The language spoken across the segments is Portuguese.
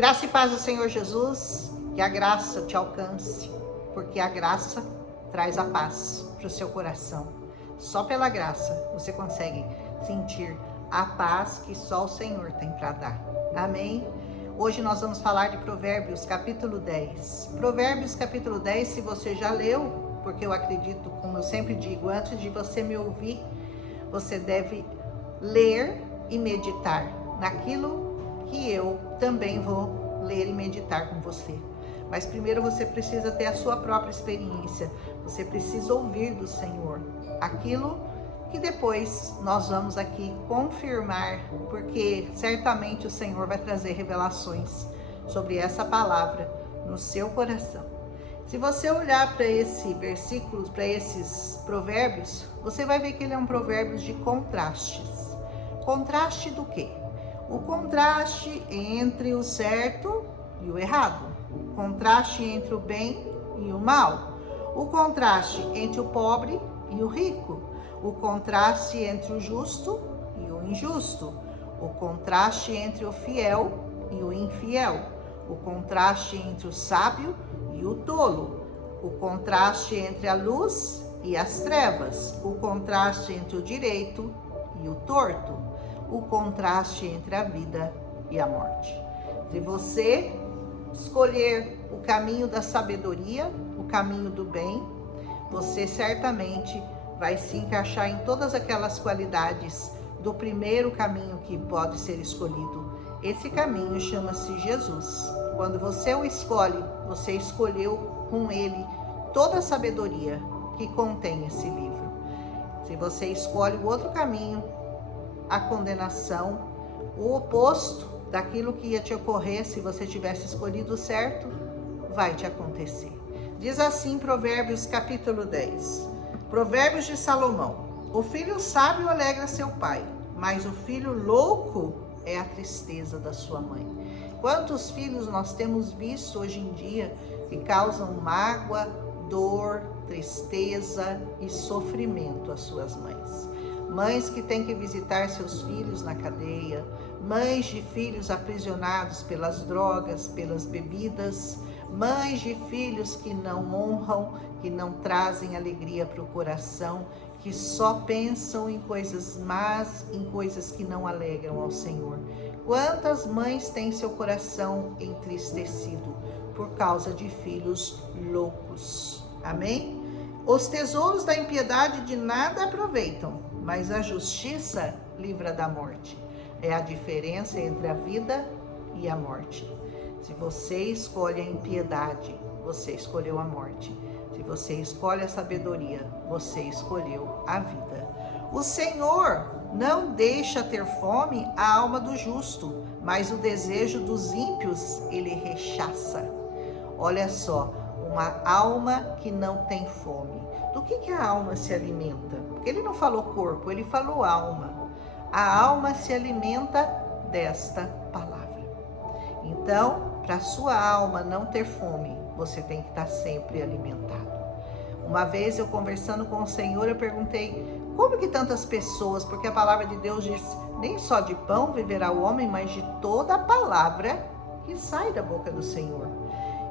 Graça e paz do Senhor Jesus, que a graça te alcance, porque a graça traz a paz para o seu coração. Só pela graça você consegue sentir a paz que só o Senhor tem para dar. Amém? Hoje nós vamos falar de Provérbios capítulo 10. Provérbios capítulo 10, se você já leu, porque eu acredito, como eu sempre digo, antes de você me ouvir, você deve ler e meditar naquilo que eu também vou ler e meditar com você. Mas primeiro você precisa ter a sua própria experiência. Você precisa ouvir do Senhor aquilo que depois nós vamos aqui confirmar, porque certamente o Senhor vai trazer revelações sobre essa palavra no seu coração. Se você olhar para esse versículo, para esses provérbios, você vai ver que ele é um provérbio de contrastes. Contraste do quê? O contraste entre o certo e o errado. O contraste entre o bem e o mal. O contraste entre o pobre e o rico. O contraste entre o justo e o injusto. O contraste entre o fiel e o infiel. O contraste entre o sábio e o tolo. O contraste entre a luz e as trevas. O contraste entre o direito e o torto. O contraste entre a vida e a morte. Se você escolher o caminho da sabedoria, o caminho do bem, você certamente vai se encaixar em todas aquelas qualidades do primeiro caminho que pode ser escolhido. Esse caminho chama-se Jesus. Quando você o escolhe, você escolheu com ele toda a sabedoria que contém esse livro. Se você escolhe o outro caminho, a condenação, o oposto daquilo que ia te ocorrer se você tivesse escolhido certo, vai te acontecer. Diz assim Provérbios capítulo 10. Provérbios de Salomão. O filho sábio alegra seu pai, mas o filho louco é a tristeza da sua mãe. Quantos filhos nós temos visto hoje em dia que causam mágoa, dor, tristeza e sofrimento às suas mães? Mães que têm que visitar seus filhos na cadeia, mães de filhos aprisionados pelas drogas, pelas bebidas, mães de filhos que não honram, que não trazem alegria para o coração, que só pensam em coisas más, em coisas que não alegram ao Senhor. Quantas mães têm seu coração entristecido por causa de filhos loucos? Amém? Os tesouros da impiedade de nada aproveitam, mas a justiça livra da morte. É a diferença entre a vida e a morte. Se você escolhe a impiedade, você escolheu a morte. Se você escolhe a sabedoria, você escolheu a vida. O Senhor não deixa ter fome a alma do justo, mas o desejo dos ímpios ele rechaça. Olha só, uma alma que não tem fome. Do que a alma se alimenta? Porque ele não falou corpo, ele falou alma. A alma se alimenta desta palavra. Então, para a sua alma não ter fome, você tem que estar sempre alimentado. Uma vez eu conversando com o Senhor, eu perguntei, como que tantas pessoas, porque a palavra de Deus diz, nem só de pão viverá o homem, mas de toda a palavra que sai da boca do Senhor.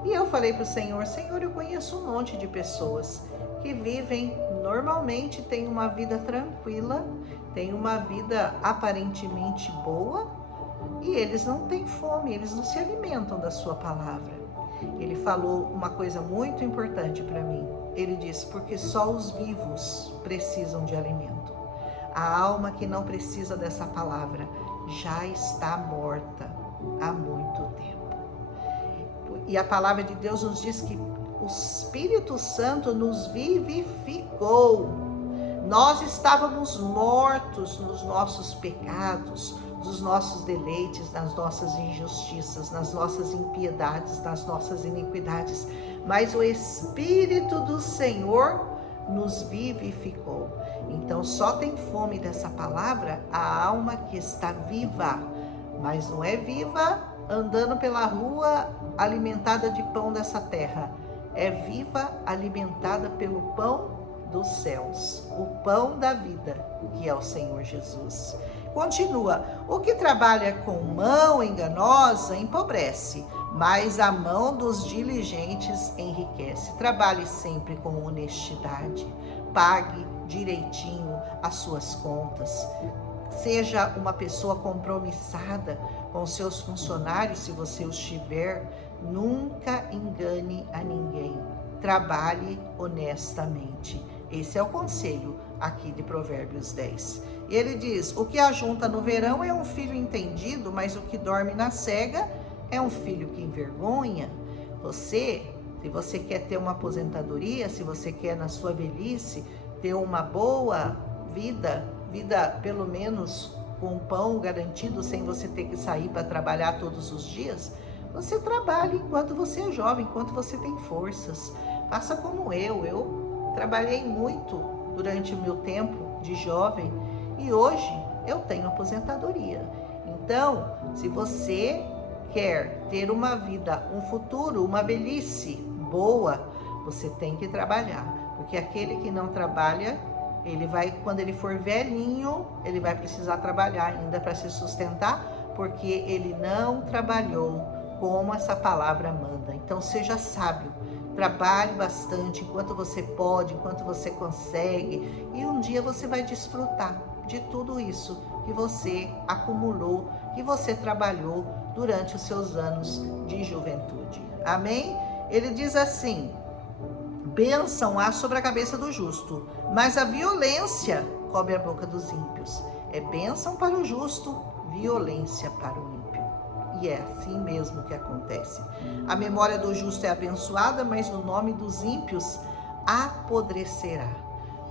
E eu falei para o Senhor, Senhor, eu conheço um monte de pessoas que vivem normalmente, têm uma vida tranquila, têm uma vida aparentemente boa, e eles não têm fome, eles não se alimentam da sua palavra. Ele falou uma coisa muito importante para mim. Ele disse, porque só os vivos precisam de alimento. A alma que não precisa dessa palavra já está morta há muito tempo. E a palavra de Deus nos diz que o Espírito Santo nos vivificou. Nós estávamos mortos nos nossos pecados, nos nossos deleites, nas nossas injustiças, nas nossas impiedades, nas nossas iniquidades. Mas o Espírito do Senhor nos vivificou. Então só tem fome dessa palavra a alma que está viva, mas não é viva andando pela rua alimentada de pão dessa terra. É viva alimentada pelo pão dos céus, o pão da vida, que é o Senhor Jesus. Continua, o que trabalha com mão enganosa empobrece, mas a mão dos diligentes enriquece. Trabalhe sempre com honestidade, pague direitinho as suas contas. Seja uma pessoa compromissada com seus funcionários, se você os tiver. Nunca engane a ninguém. Trabalhe honestamente. Esse é o conselho aqui de Provérbios 10. E ele diz, o que ajunta no verão é um filho entendido, mas o que dorme na cega é um filho que envergonha. Se você quer ter uma aposentadoria, se você quer na sua velhice ter uma boa vida pelo menos com pão garantido, sem você ter que sair para trabalhar todos os dias, você trabalhe enquanto você é jovem, enquanto você tem forças. Faça como eu trabalhei muito durante o meu tempo de jovem e hoje eu tenho aposentadoria. Então, se você quer ter uma vida, um futuro, uma velhice boa, você tem que trabalhar, porque aquele que não trabalha, ele vai, quando ele for velhinho, ele vai precisar trabalhar ainda para se sustentar, porque ele não trabalhou como essa palavra manda. Então seja sábio, trabalhe bastante enquanto você pode, enquanto você consegue, e um dia você vai desfrutar de tudo isso que você acumulou, que você trabalhou durante os seus anos de juventude. Amém? Ele diz assim, bênção há sobre a cabeça do justo, mas a violência cobre a boca dos ímpios. É bênção para o justo, violência para o ímpio. E é assim mesmo que acontece. A memória do justo é abençoada, mas o nome dos ímpios apodrecerá.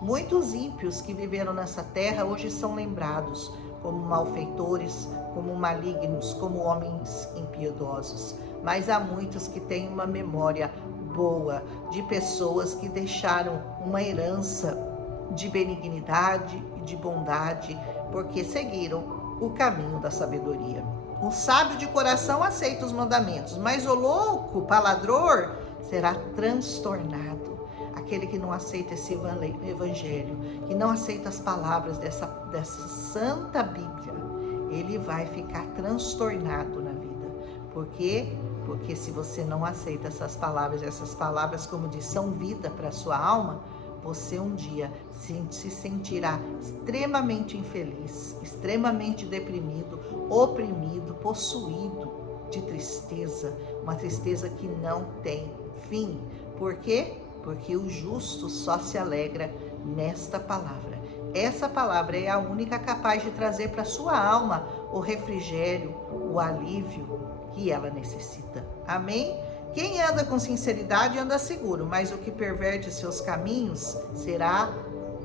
Muitos ímpios que viveram nessa terra hoje são lembrados como malfeitores, como malignos, como homens impiedosos. Mas há muitos que têm uma memória boa, de pessoas que deixaram uma herança de benignidade e de bondade, porque seguiram o caminho da sabedoria. O sábio de coração aceita os mandamentos, mas o louco, paladror, será transtornado. Aquele que não aceita esse evangelho, que não aceita as palavras dessa santa Bíblia, ele vai ficar transtornado na vida. Por quê? Porque se você não aceita essas palavras, como diz, são vida para a sua alma, você um dia se sentirá extremamente infeliz, extremamente deprimido, oprimido, possuído de tristeza, uma tristeza que não tem fim. Por quê? Porque o justo só se alegra nesta palavra. Essa palavra é a única capaz de trazer para a sua alma o refrigério, o alívio que ela necessita. Amém? Quem anda com sinceridade anda seguro, mas o que perverte seus caminhos será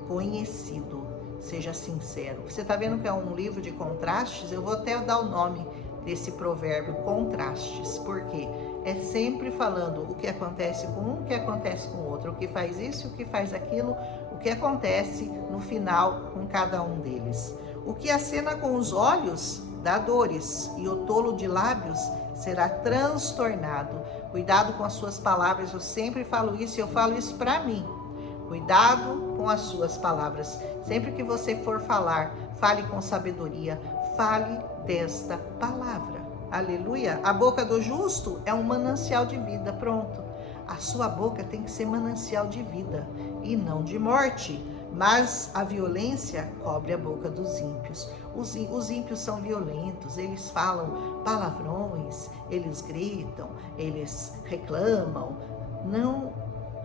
conhecido. Seja sincero. Você está vendo que é um livro de contrastes? Eu vou até dar o nome desse provérbio, contrastes, porque é sempre falando o que acontece com um, o que acontece com o outro, o que faz isso, o que faz aquilo, o que acontece no final com cada um deles. O que acena com os olhos dá dores, e o tolo de lábios será transtornado. Cuidado com as suas palavras, eu sempre falo isso e eu falo isso para mim. Cuidado com as suas palavras. Sempre que você for falar, fale com sabedoria, fale desta palavra. Aleluia. A boca do justo é um manancial de vida, pronto. A sua boca tem que ser manancial de vida e não de morte. Mas a violência cobre a boca dos ímpios. Os ímpios são violentos, eles falam palavrões, eles gritam, eles reclamam. Não.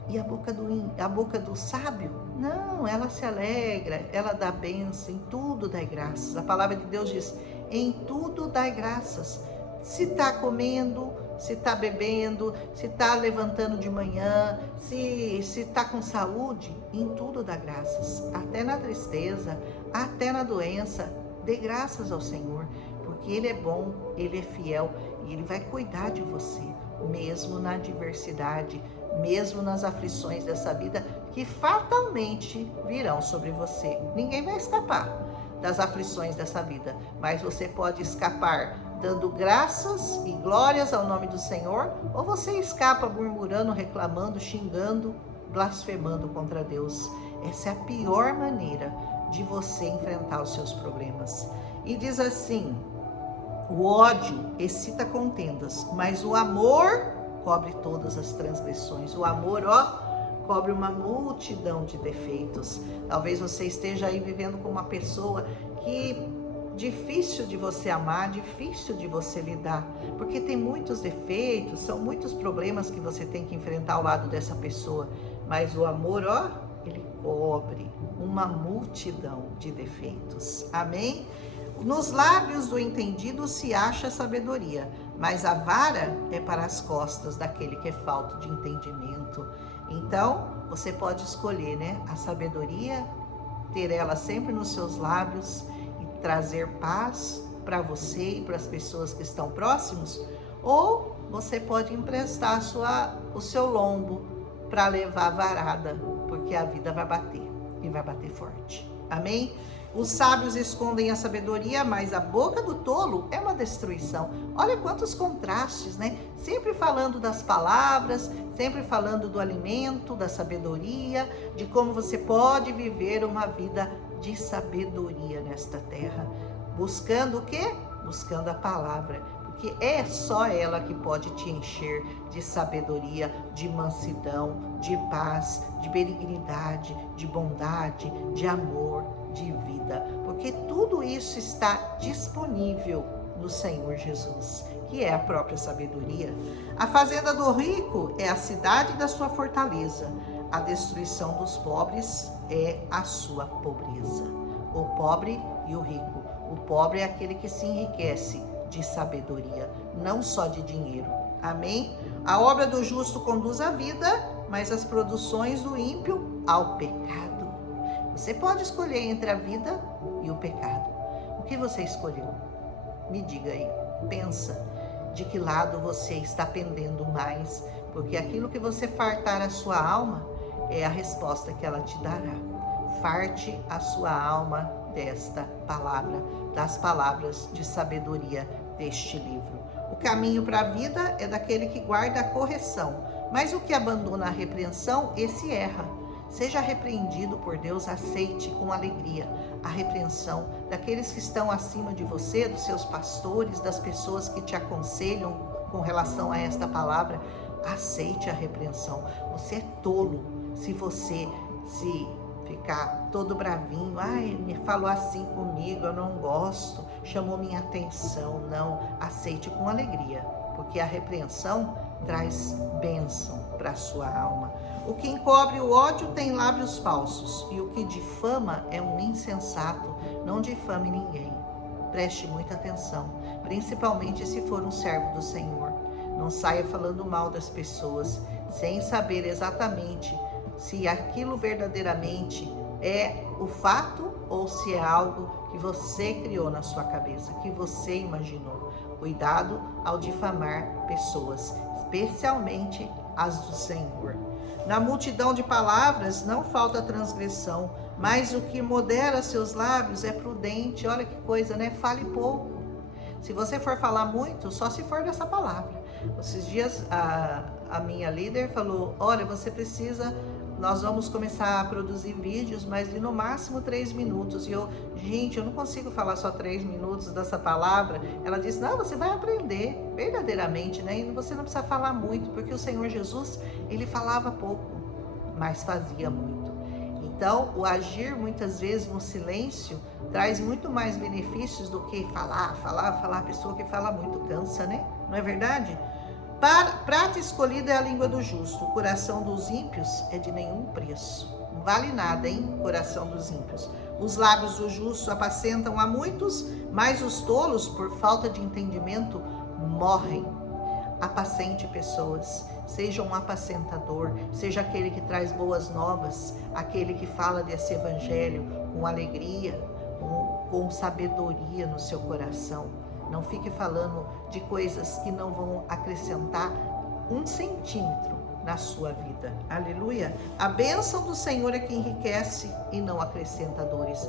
E a boca do sábio? Não, ela se alegra, ela dá bênção, em tudo dá graças. A palavra de Deus diz, em tudo dá graças. Se está comendo, se está bebendo, se está levantando de manhã, se está com saúde, em tudo dá graças. Até na tristeza, até na doença, dê graças ao Senhor, porque Ele é bom, Ele é fiel e Ele vai cuidar de você, mesmo na adversidade, mesmo nas aflições dessa vida, que fatalmente virão sobre você. Ninguém vai escapar das aflições dessa vida, mas você pode escapar dando graças e glórias ao nome do Senhor, ou você escapa murmurando, reclamando, xingando, blasfemando contra Deus. Essa é a pior maneira de você enfrentar os seus problemas. E diz assim: o ódio excita contendas, mas o amor cobre todas as transgressões. O amor, cobre uma multidão de defeitos. Talvez você esteja aí vivendo com uma pessoa que difícil de você amar, difícil de você lidar, porque tem muitos defeitos, são muitos problemas que você tem que enfrentar ao lado dessa pessoa, mas o amor, ele cobre uma multidão de defeitos. Amém? Nos lábios do entendido se acha sabedoria, mas a vara é para as costas daquele que é falto de entendimento. Então, você pode escolher, né? A sabedoria, ter ela sempre nos seus lábios, trazer paz para você e para as pessoas que estão próximos, ou você pode emprestar o seu lombo para levar a varada, porque a vida vai bater e vai bater forte. Amém? Os sábios escondem a sabedoria, mas a boca do tolo é uma destruição. Olha quantos contrastes, né? Sempre falando das palavras, sempre falando do alimento, da sabedoria, de como você pode viver uma vida de sabedoria nesta terra. Buscando o quê? Buscando a palavra, porque é só ela que pode te encher de sabedoria, de mansidão, de paz, de benignidade, de bondade, de amor, de vida, porque tudo isso está disponível no Senhor Jesus, que é a própria sabedoria. A fazenda do rico é a cidade da sua fortaleza, a destruição dos pobres é a sua pobreza. O pobre e o rico. O pobre é aquele que se enriquece de sabedoria, não só de dinheiro. Amém? A obra do justo conduz à vida, mas as produções do ímpio ao pecado. Você pode escolher entre a vida e o pecado. O que você escolheu? Me diga aí. Pensa de que lado você está pendendo mais, porque aquilo que você fartar a sua alma é a resposta que ela te dará. Farte a sua alma desta palavra, das palavras de sabedoria deste livro. O caminho para a vida é daquele que guarda a correção, mas o que abandona a repreensão, esse erra. Seja repreendido por Deus, aceite com alegria a repreensão daqueles que estão acima de você, dos seus pastores, das pessoas que te aconselham com relação a esta palavra. Aceite a repreensão. Você é tolo se você se ficar todo bravinho. Me falou assim comigo, eu não gosto, chamou minha atenção. Não, aceite com alegria, porque a repreensão traz bênção para a sua alma. O que encobre o ódio tem lábios falsos, e o que difama é um insensato. Não difame ninguém. Preste muita atenção, principalmente se for um servo do Senhor. Não saia falando mal das pessoas, sem saber exatamente se aquilo verdadeiramente é o fato ou se é algo que você criou na sua cabeça, que você imaginou. Cuidado ao difamar pessoas, especialmente as do Senhor. Na multidão de palavras não falta transgressão, mas o que modera seus lábios é prudente. Olha que coisa, né? Fale pouco. Se você for falar muito, só se for dessa palavra. Esses dias a minha líder falou, olha, nós vamos começar a produzir vídeos, mas de no máximo 3 minutos. E eu não consigo falar só 3 minutos dessa palavra. Ela disse, não, você vai aprender verdadeiramente, né? E você não precisa falar muito, porque o Senhor Jesus, ele falava pouco, mas fazia muito. Então, o agir muitas vezes no silêncio traz muito mais benefícios do que falar. A pessoa que fala muito cansa, né? Não é verdade? Prata escolhida é a língua do justo, o coração dos ímpios é de nenhum preço. Não vale nada, hein? Coração dos ímpios. Os lábios do justo apacentam a muitos, mas os tolos, por falta de entendimento, morrem. Apacente pessoas, seja um apacentador, seja aquele que traz boas novas, aquele que fala desse evangelho com alegria, com sabedoria no seu coração. Não fique falando de coisas que não vão acrescentar 1 centímetro na sua vida. Aleluia! A bênção do Senhor é que enriquece e não acrescenta dores.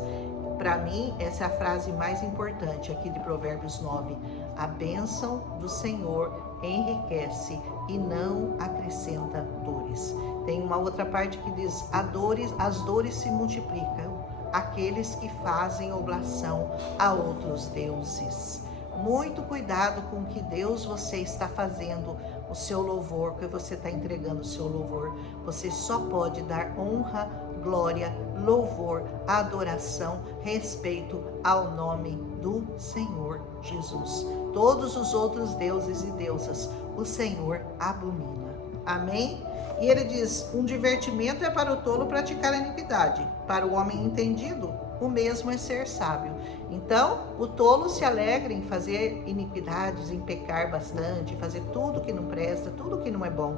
Para mim, essa é a frase mais importante aqui de Provérbios 9. A bênção do Senhor enriquece e não acrescenta dores. Tem uma outra parte que diz, as dores se multiplicam, aqueles que fazem oblação a outros deuses. Muito cuidado com o que Deus você está fazendo, o seu louvor, que você está entregando o seu louvor. Você só pode dar honra, glória, louvor, adoração, respeito ao nome do Senhor Jesus. Todos os outros deuses e deusas, o Senhor abomina. Amém? E ele diz, um divertimento é para o tolo praticar a iniquidade, para o homem entendido, o mesmo é ser sábio. Então, o tolo se alegra em fazer iniquidades, em pecar bastante, fazer tudo que não presta, tudo que não é bom.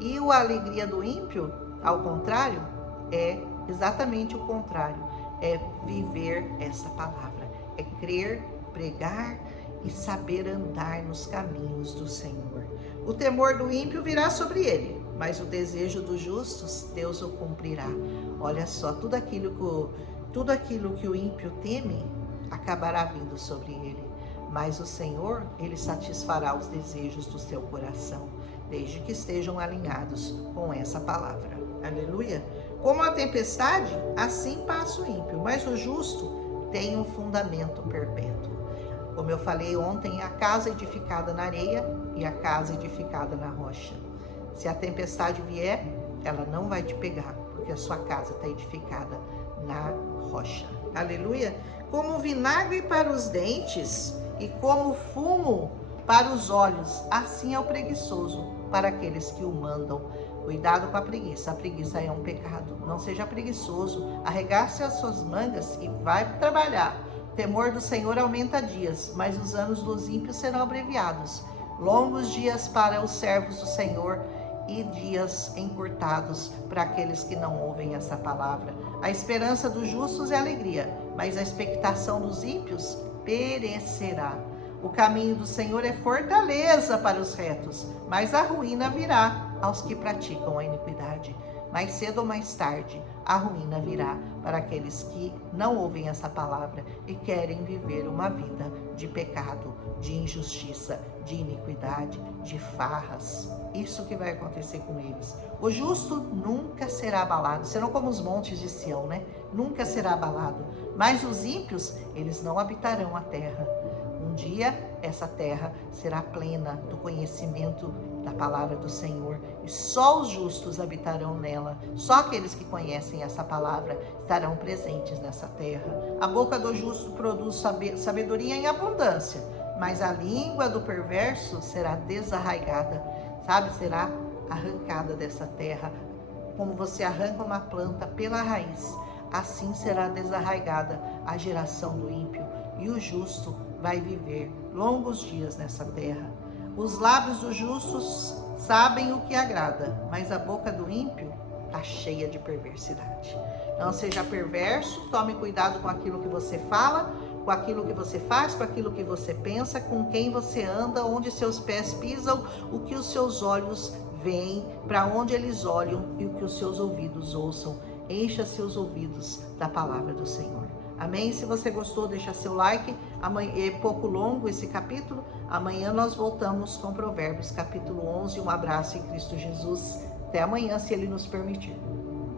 E a alegria do ímpio, ao contrário, é exatamente o contrário. É viver essa palavra, é crer, pregar e saber andar nos caminhos do Senhor. O temor do ímpio virá sobre ele, mas o desejo dos justos, Deus o cumprirá. Olha só, tudo aquilo que o ímpio teme, acabará vindo sobre ele. Mas o Senhor, ele satisfará os desejos do seu coração, desde que estejam alinhados com essa palavra. Aleluia! Como a tempestade, assim passa o ímpio, mas o justo tem um fundamento perpétuo. Como eu falei ontem, a casa edificada na areia e a casa edificada na rocha. Se a tempestade vier, ela não vai te pegar, porque a sua casa está edificada na rocha. Aleluia! Como vinagre para os dentes e como fumo para os olhos, assim é o preguiçoso para aqueles que o mandam. Cuidado com a preguiça é um pecado. Não seja preguiçoso, arregace as suas mangas e vai trabalhar. O temor do Senhor aumenta dias, mas os anos dos ímpios serão abreviados. Longos dias para os servos do Senhor e dias encurtados para aqueles que não ouvem essa palavra. A esperança dos justos é alegria, mas a expectação dos ímpios perecerá. O caminho do Senhor é fortaleza para os retos, mas a ruína virá aos que praticam a iniquidade. Mais cedo ou mais tarde, a ruína virá para aqueles que não ouvem essa palavra e querem viver uma vida de pecado, de injustiça, de iniquidade, de farras. Isso que vai acontecer com eles. O justo nunca será abalado, serão como os montes de Sião, né? Nunca será abalado. Mas os ímpios, eles não habitarão a terra. Um dia, essa terra será plena do conhecimento da palavra do Senhor, e só os justos habitarão nela. Só aqueles que conhecem essa palavra estarão presentes nessa terra. A boca do justo produz sabedoria em abundância, mas a língua do perverso será desarraigada, sabe? Será arrancada dessa terra. Como você arranca uma planta pela raiz, assim será desarraigada a geração do ímpio, e o justo vai viver longos dias nessa terra. Os lábios dos justos sabem o que agrada, mas a boca do ímpio está cheia de perversidade. Não seja perverso, tome cuidado com aquilo que você fala, com aquilo que você faz, com aquilo que você pensa, com quem você anda, onde seus pés pisam, o que os seus olhos veem, para onde eles olham e o que os seus ouvidos ouçam. Encha seus ouvidos da palavra do Senhor. Amém? Se você gostou, deixa seu like. Amanhã é pouco longo esse capítulo. Amanhã nós voltamos com Provérbios, capítulo 11. Um abraço em Cristo Jesus. Até amanhã, se Ele nos permitir.